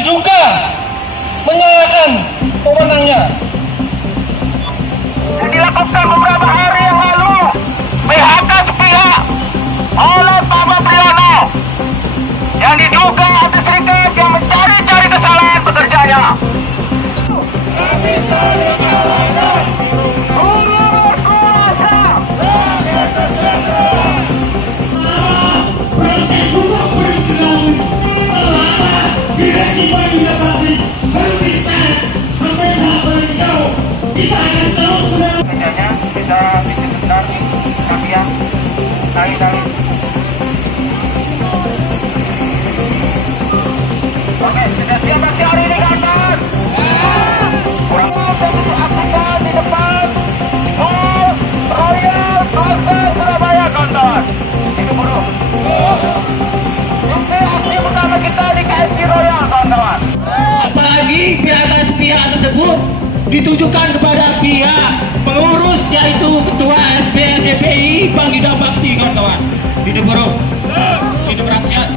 diduga menyalahkan pemenangnya. Dilakukan beberapa hari yang lalu PHK sepihak oleh Pak Priyono yang diduga atas serikat yang mencari-cari kesalahan pekerjanya. Kami saling menyalahkan guru berkuasa. Proses hukum berjalan selama direksi Pangidapati berpisah sampai tahap berjauh. Kita akan terus Kerjanya bisa sebentar kami yang tarik. Oke, sudah siap aksi hari ini kantor. Kurang aksikan di depan Mall Royal Plaza Surabaya kantor. Itu buruk. Ini aksi pertama kita di KFC Royal kawan-kawan. Apalagi pihak tersebut ditujukan kepada pihak pengurus yaitu Ketua SPNDPI Bangida Bakti kawan-kawan. Hidup buruh, hidup rakyat.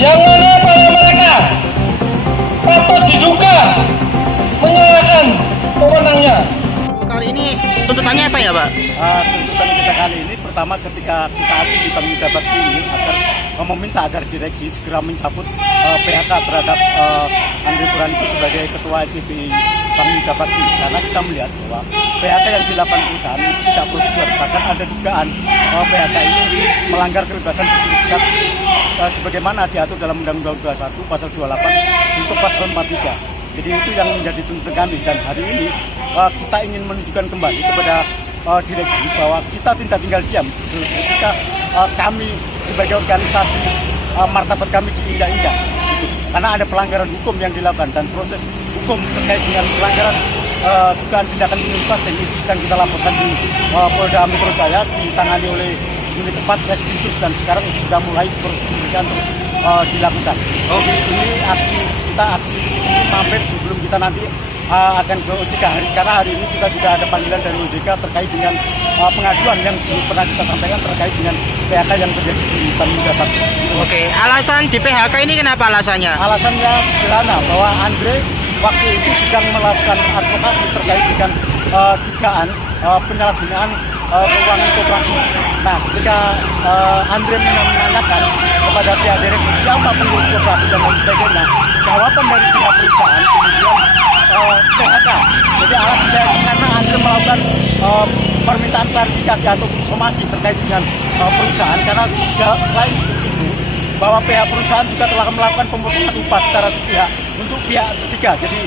Yang mana pada mereka patut diduga menyalahkan pemenangnya. Kali ini tuntutannya apa ya, Pak? Tuntutan kita kali ini pertama ketika kita aksi di Bangida Bakti ini meminta agar direksi segera mencabut PHK terhadap Andre Turanku sebagai Ketua SPBI Bangida Bakti, karena kita melihat bahwa PHK yang dilakukan perusahaan itu tidak prosedur, bahkan ada dugaan PHK ini melanggar kebebasan berserikat sebagaimana diatur dalam Undang-Undang 21 pasal 28 untuk pasal 43. Jadi itu yang menjadi tuntutan kami, dan hari ini kita ingin menunjukkan kembali kepada direksi bahwa kita tidak tinggal diam ketika kami sebagai organisasi martabat kami diinjak-injak gitu. Karena ada pelanggaran hukum yang dilakukan dan proses hukum terkait dengan pelanggaran dugaan tindakan penyintas, dan itu sedang kita laporkan di Polda Metro Jaya, ditangani oleh unit 4 Reskrimsus, dan sekarang sudah mulai proses pemeriksaan terus dilakukan. Ini kita aksi ini mampir sebelum kita nanti akan ke OJK karena hari ini kita juga ada panggilan dari OJK terkait dengan pengaduan yang pernah kita sampaikan terkait dengan PHK yang terjadi di Bangida Bakti. Oke, alasan di PHK ini kenapa alasannya? Alasannya sederhana, bahwa Andre waktu itu sedang melakukan advokasi terkait dengan dugaan penyalahgunaan keuangan koperasi. Nah, ketika Andre menanyakan kepada pihak direksi siapa pengurus koperasi dan lain sebagainya, jawaban dari pihak perusahaan kemudian PHK. Jadi alasannya karena Andre melakukan permintaan klarifikasi atau somasi terkait dengan perusahaan, karena selain itu bahwa pihak perusahaan juga telah melakukan pemotongan upah secara sepihak untuk pihak ketiga. Jadi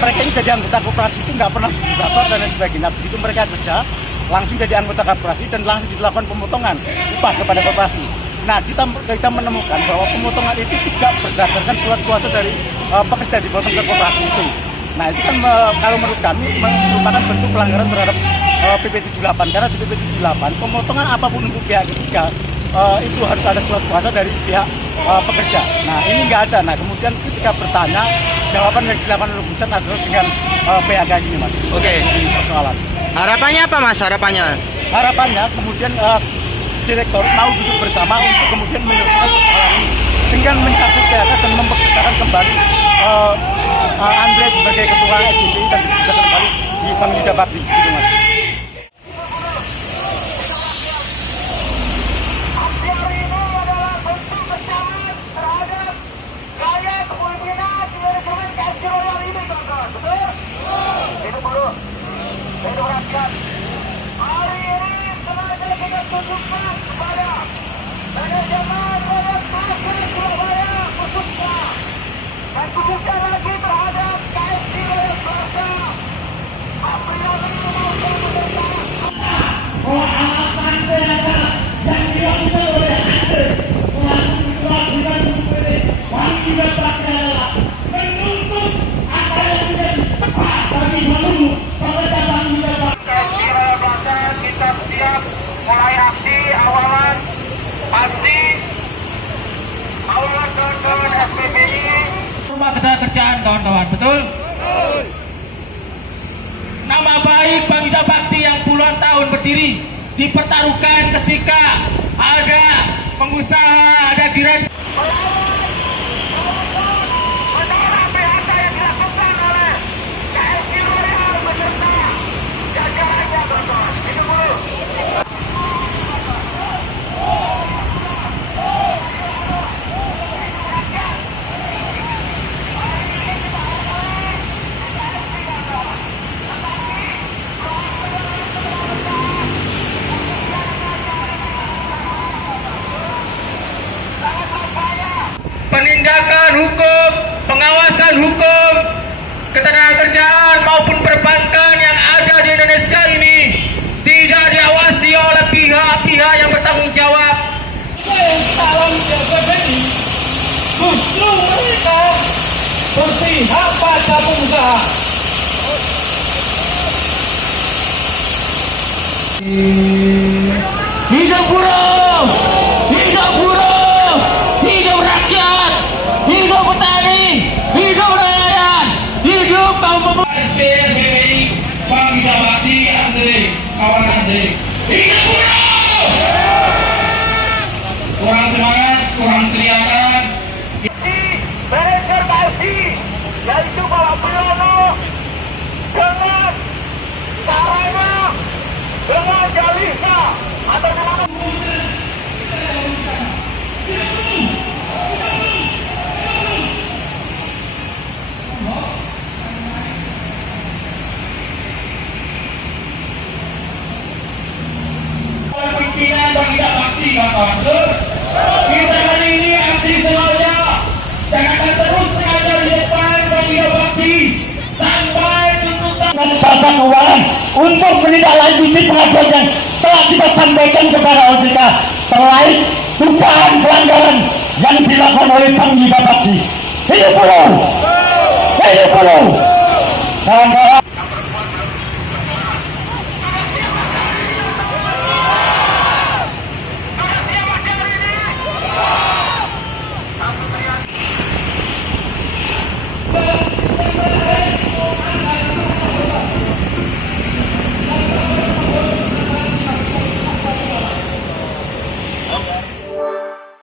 mereka ini jadi anggota koperasi itu nggak pernah daftar dan lain sebagainya. Begitu mereka kerja langsung jadi anggota koperasi dan langsung dilakukan pemotongan upah kepada koperasi. Nah, kita menemukan bahwa pemotongan itu tidak berdasarkan surat kuasa dari pekerja dipotong ke koperasi itu. Nah, itu kan kalau menurut kami merupakan bentuk pelanggaran terhadap PP 78, karena di PP 78 pemotongan apapun untuk pihak ketiga itu harus ada surat kuasa dari pihak pekerja. Nah, ini nggak ada. Nah, kemudian ketika bertanya, jawaban yang dilakukan oleh pusat adalah dengan PHK ini, Mas. Oke. Ini persoalan. Harapannya apa, Mas? Harapannya kemudian direktur mau duduk bersama untuk kemudian menyelesaikan persoalan ini dengan mencabut PHK dan mempekerjakan kembali Andre sebagai ketua SPBI dan dipekerjakan kembali di Bangida Bakti, gitu, Mas. Hari ini sengaja kita tunjukkan kepada manajemen Royal Plaza Surabaya khususnya, dan khususnya lagi terhadap KFC Royal Plaza. Apriyani maupun pemerintah. alasan PHK yang dilakukan oleh Andre selaku Ketua Bidang UPD Bangida Bakti adalah menuntut apa yang menjadi hak bagi seluruh pekerja Bangida Bakti. KFC Royal Plaza kita siap mulai aksi awalan pasti awalan kawan-kawan SPBI. Rumah kerjaan kawan-kawan, betul? Nama baik Bangida Bakti yang puluhan tahun berdiri dipertaruhkan ketika ada pengusaha, ada direksi. hukum, pengawasan hukum, ketenagakerjaan maupun perbankan yang ada di Indonesia ini tidak diawasi oleh pihak-pihak yang bertanggung jawab. Calon Jokowi ini justru mereka berpihak pada pengusaha. Hidup buruh! Hidup buruh! Hidup rakyat! Hidup petani! Hidup nelayan! Hidup kaum pemuda! SPR BPI Bangkita Bakti Andre, kawan Andre. Hidup buruh! Kurang semangat, kurang teriakan. Manajer KSI yaitu Pak Priyono dengan caranya dengan Jalisa atau dengan pimpinan Bangkita Bakti, kawan. Kita hari ini aksi selanjutnya dan akan terus berada di depan Bangkita Bakti sampai tuntutan jasa keuangan untuk menindaklanjuti pengaduan yang telah kita sampaikan kepada OJK terkait dugaan pelanggaran yang dilakukan oleh Bangkita Bakti.